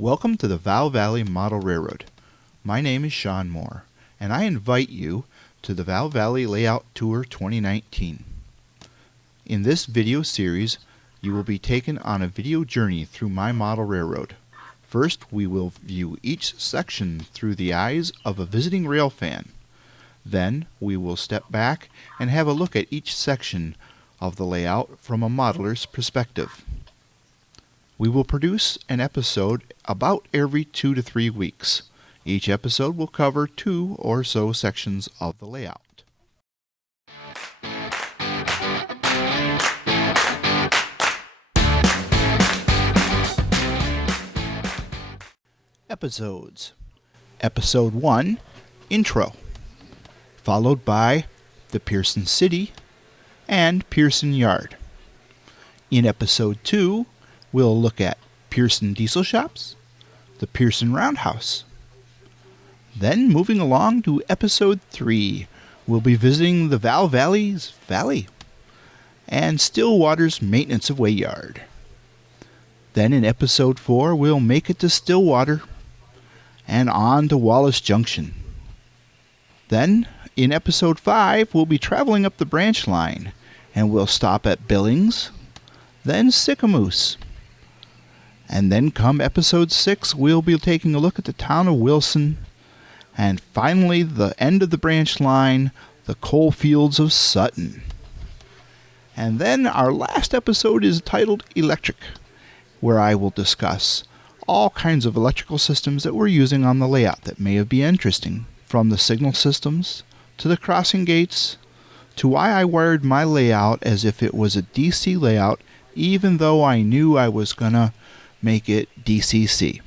Welcome to the Val Valley Model Railroad. My name is Sean Moore, and I invite you to the Val Valley Layout Tour 2019. In this video series, you will be taken on a video journey through my model railroad. First, we will view each section through the eyes of a visiting rail fan. Then, we will step back and have a look at each section of the layout from a modeler's perspective. We will produce an episode about every 2 to 3 weeks. Each episode will cover 2 or so sections of the layout. Episodes. Episode 1, Intro, followed by the Pierson City and Pierson Yard. In Episode 2, we'll look at Pierson Diesel Shops, the Pierson Roundhouse. Then, moving along to Episode 3, we'll be visiting the Val Valley's Valley and Stillwater's Maintenance of Way Yard. Then in Episode 4, we'll make it to Stillwater and on to Wallace Junction. Then, in Episode 5, we'll be traveling up the branch line and we'll stop at Billings, then Sycamoose. And then come Episode 6, we'll be taking a look at the town of Wilson. And finally, the end of the branch line, the coal fields of Sutton. And then our last episode is titled Electric, where I will discuss all kinds of electrical systems that we're using on the layout that may be interesting, from the signal systems to the crossing gates to why I wired my layout as if it was a DC layout, even though I knew I was going to make it DCC.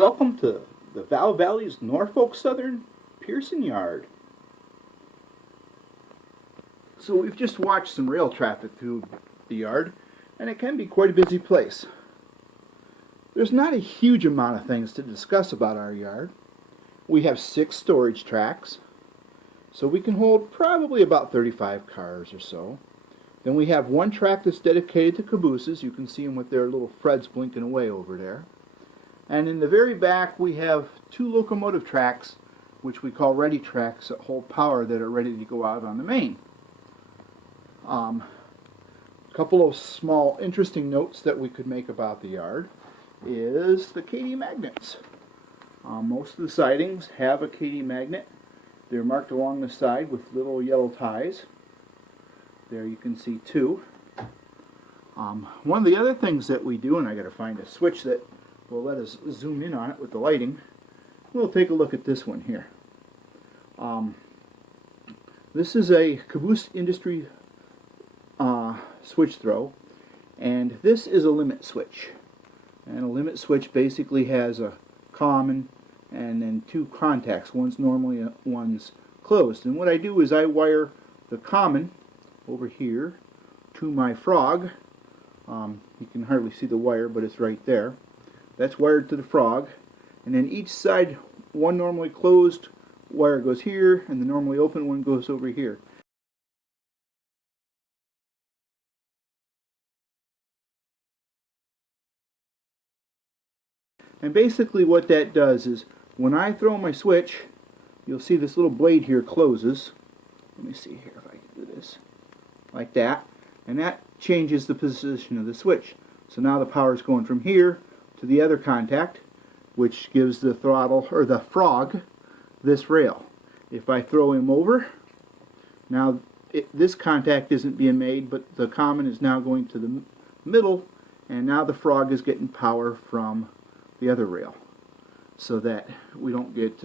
Welcome to the Val Valley's Norfolk Southern Pierson Yard. So we've just watched some rail traffic through the yard, and it can be quite a busy place. There's not a huge amount of things to discuss about our yard. We have 6 storage tracks, so we can hold probably about 35 cars or so. Then we have 1 track that's dedicated to cabooses. You can see them with their little Freds blinking away over there. And in the very back we have 2 locomotive tracks, which we call ready tracks, that hold power that are ready to go out on the main. A couple of small interesting notes that we could make about the yard is the KD magnets. Most of the sidings have a KD magnet. They're marked along the side with little yellow ties. There you can see 2. One of the other things that we do, and I got to find a switch that will let us zoom in on it with the lighting. We'll take a look at this one here. This is a caboose industry switch throw, and this is a limit switch. And a limit switch basically has a common and then 2 contacts. One's normally, one's closed. And what I do is I wire the common over here to my frog. You can hardly see the wire, but it's right there. That's wired to the frog, and then each side, one normally closed wire goes here, and the normally open one goes over here. And basically what that does is, when I throw my switch, you'll see this little blade here closes. Let me see here if I can do this. Like that. And that changes the position of the switch. So now the power is going from here to the other contact, which gives the throttle, or the frog, this rail. If I throw him over, now this contact isn't being made, but the common is now going to the middle, and now the frog is getting power from the other rail, so that we don't get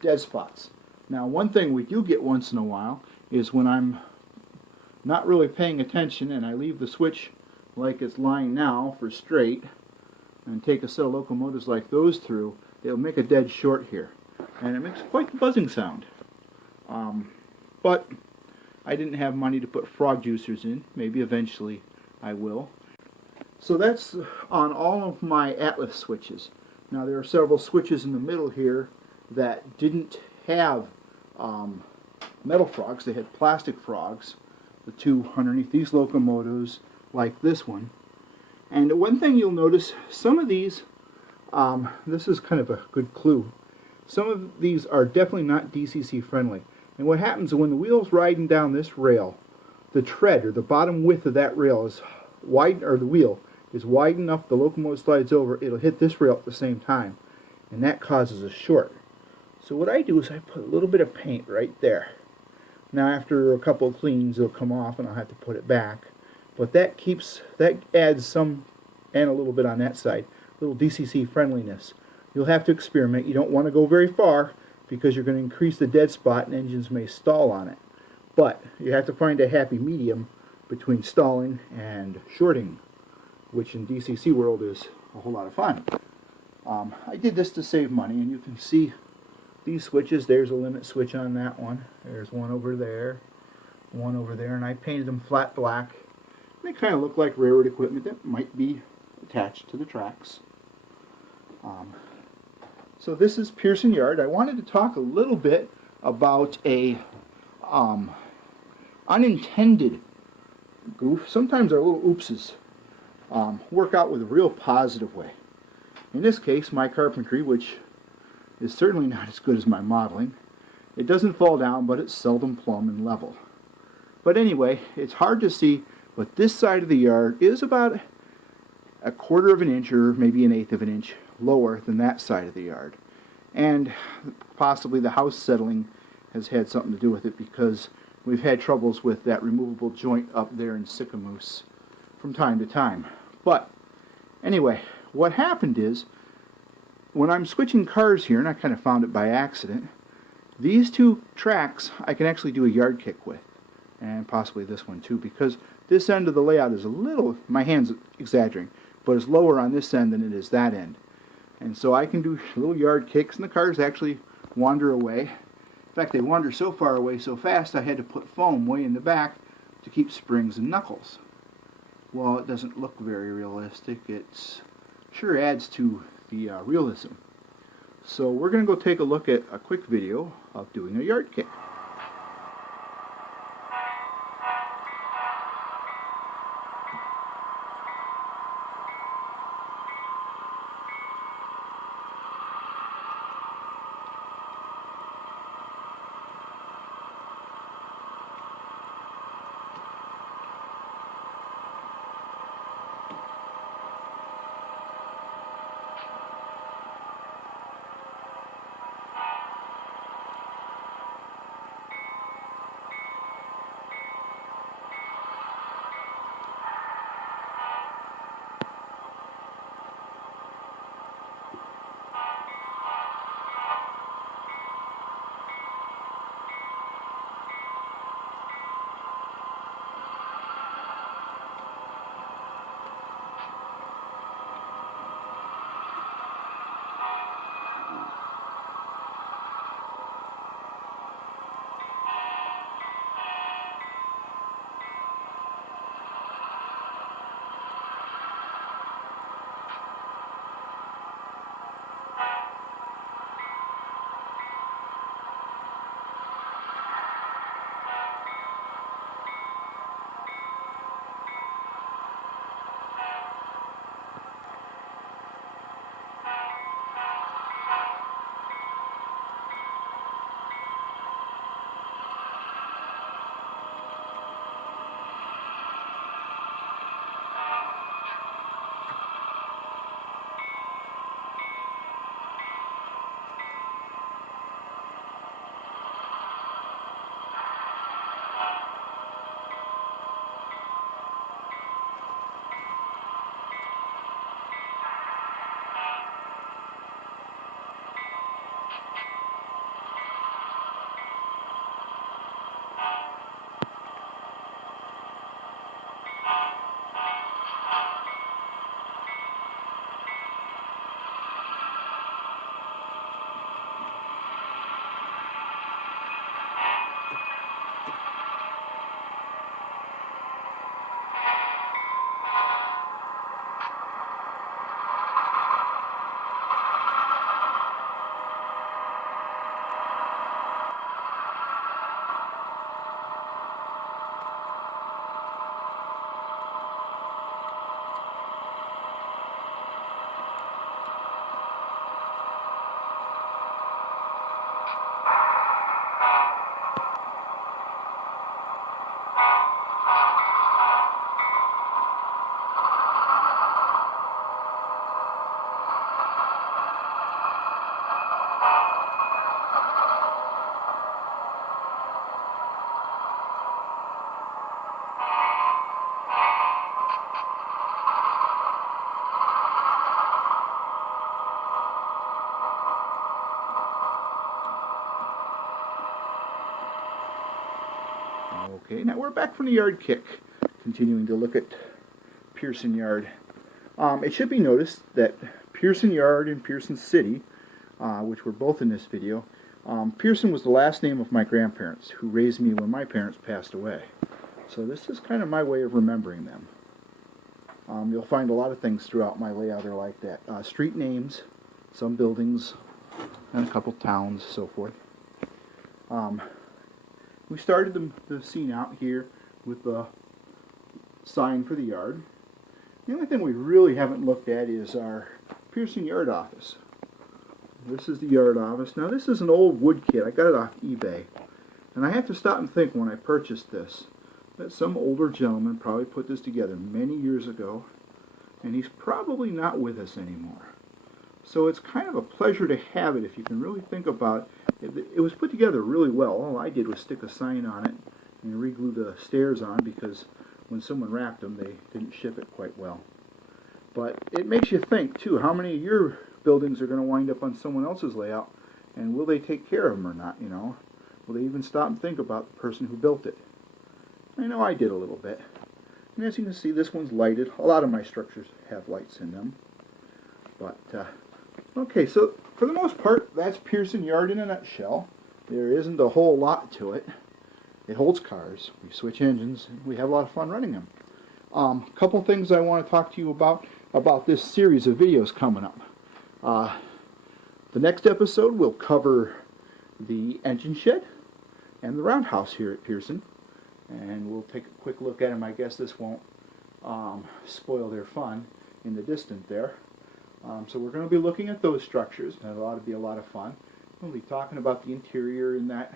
dead spots. Now, one thing we do get once in a while is when I'm not really paying attention and I leave the switch like it's lying now for straight and take a set of locomotives like those through, it'll make a dead short here, and it makes quite the buzzing sound. But I didn't have money to put frog juicers in. Maybe eventually I will. So that's on all of my Atlas switches. Now there are several switches in the middle here that didn't have metal frogs. They had plastic frogs, the 2 underneath these locomotives, like this one. And one thing you'll notice, some of these, this is kind of a good clue, some of these are definitely not DCC friendly. And what happens when the wheel's riding down this rail, the tread, or the bottom width of that rail is wide, or the wheel is wide enough, the locomotive slides over, it'll hit this rail at the same time, and that causes a short. So what I do is I put a little bit of paint right there. Now after a couple of cleans it'll come off and I'll have to put it back, but that adds some, and a little bit on that side, a little DCC friendliness. You'll have to experiment. You don't want to go very far because you're going to increase the dead spot and engines may stall on it, but you have to find a happy medium between stalling and shorting, which in DCC world is a whole lot of fun. I did this to save money, and you can see these switches. There's a limit switch on that one. There's one over there, and I painted them flat black. They kind of look like railroad equipment that might be attached to the tracks. So this is Pierson Yard. I wanted to talk a little bit about a unintended goof. Sometimes our little oopses work out with a real positive way. In this case, my carpentry, which is certainly not as good as my modeling, it doesn't fall down, but it's seldom plumb and level. But anyway, it's hard to see, but this side of the yard is about a 1/4 of an inch, or maybe 1/8 of an inch lower than that side of the yard. And possibly the house settling has had something to do with it, because we've had troubles with that removable joint up there in Sycamoose from time to time. But anyway, what happened is, when I'm switching cars here, and I kind of found it by accident, these 2 tracks I can actually do a yard kick with, and possibly this one too, because this end of the layout is a little, my hand's exaggerating, but it's lower on this end than it is that end. And so I can do little yard kicks, and the cars actually wander away. In fact, they wander so far away so fast I had to put foam way in the back to keep springs and knuckles. Well, it doesn't look very realistic. It sure adds to the realism. So we're going to go take a look at a quick video of doing a yard kick. Okay, now we're back from the yard kick, continuing to look at Pierson Yard. It should be noticed that Pierson Yard and Pierson City, which were both in this video, Pierson was the last name of my grandparents, who raised me when my parents passed away. So this is kind of my way of remembering them. You'll find a lot of things throughout my layout are like that. Street names, some buildings, and a couple towns, so forth. We started the scene out here with the sign for the yard. The only thing we really haven't looked at is our Pierson Yard office. This is the yard office. Now this is an old wood kit. I got it off eBay. And I have to stop and think when I purchased this that some older gentleman probably put this together many years ago, and he's probably not with us anymore. So it's kind of a pleasure to have it if you can really think about it. It was put together really well. All I did was stick a sign on it and re-glue the stairs on because when someone wrapped them, they didn't ship it quite well. But it makes you think, too, how many of your buildings are going to wind up on someone else's layout, and will they take care of them or not, you know? Will they even stop and think about the person who built it? I know I did a little bit. And as you can see, this one's lighted. A lot of my structures have lights in them. But Okay, so for the most part, that's Pierson Yard in a nutshell. There isn't a whole lot to it. It holds cars. We switch engines. We have a lot of fun running them. A couple things I want to talk to you about this series of videos coming up. The next episode will cover the engine shed and the roundhouse here at Pierson, and we'll take a quick look at them. I guess this won't spoil their fun in the distance there. So we're going to be looking at those structures, and it ought to be a lot of fun. We'll be talking about the interior in that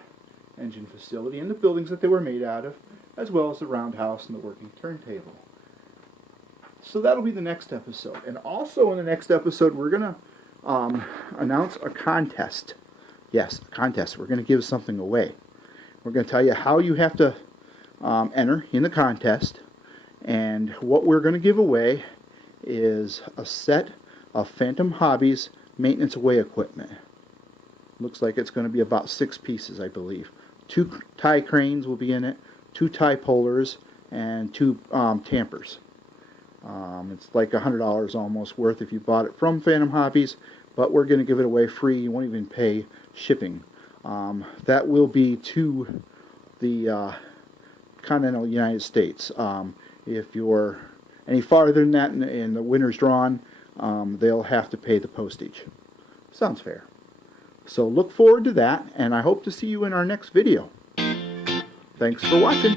engine facility and the buildings that they were made out of, as well as the roundhouse and the working turntable. So that'll be the next episode. And also in the next episode, we're going to announce a contest. Yes, a contest. We're going to give something away. We're going to tell you how you have to enter in the contest, and what we're going to give away is a set of Phantom Hobbies maintenance away equipment. Looks like it's going to be about 6 pieces, I believe. 2 tie cranes will be in it, 2 tie pullers, and 2 tampers. It's like $100 almost worth if you bought it from Phantom Hobbies, but we're going to give it away free. You won't even pay shipping. That will be to the continental United States. If you're any farther than that and the winner's drawn, they'll have to pay the postage. Sounds fair. So look forward to that, and I hope to see you in our next video. Thanks for watching.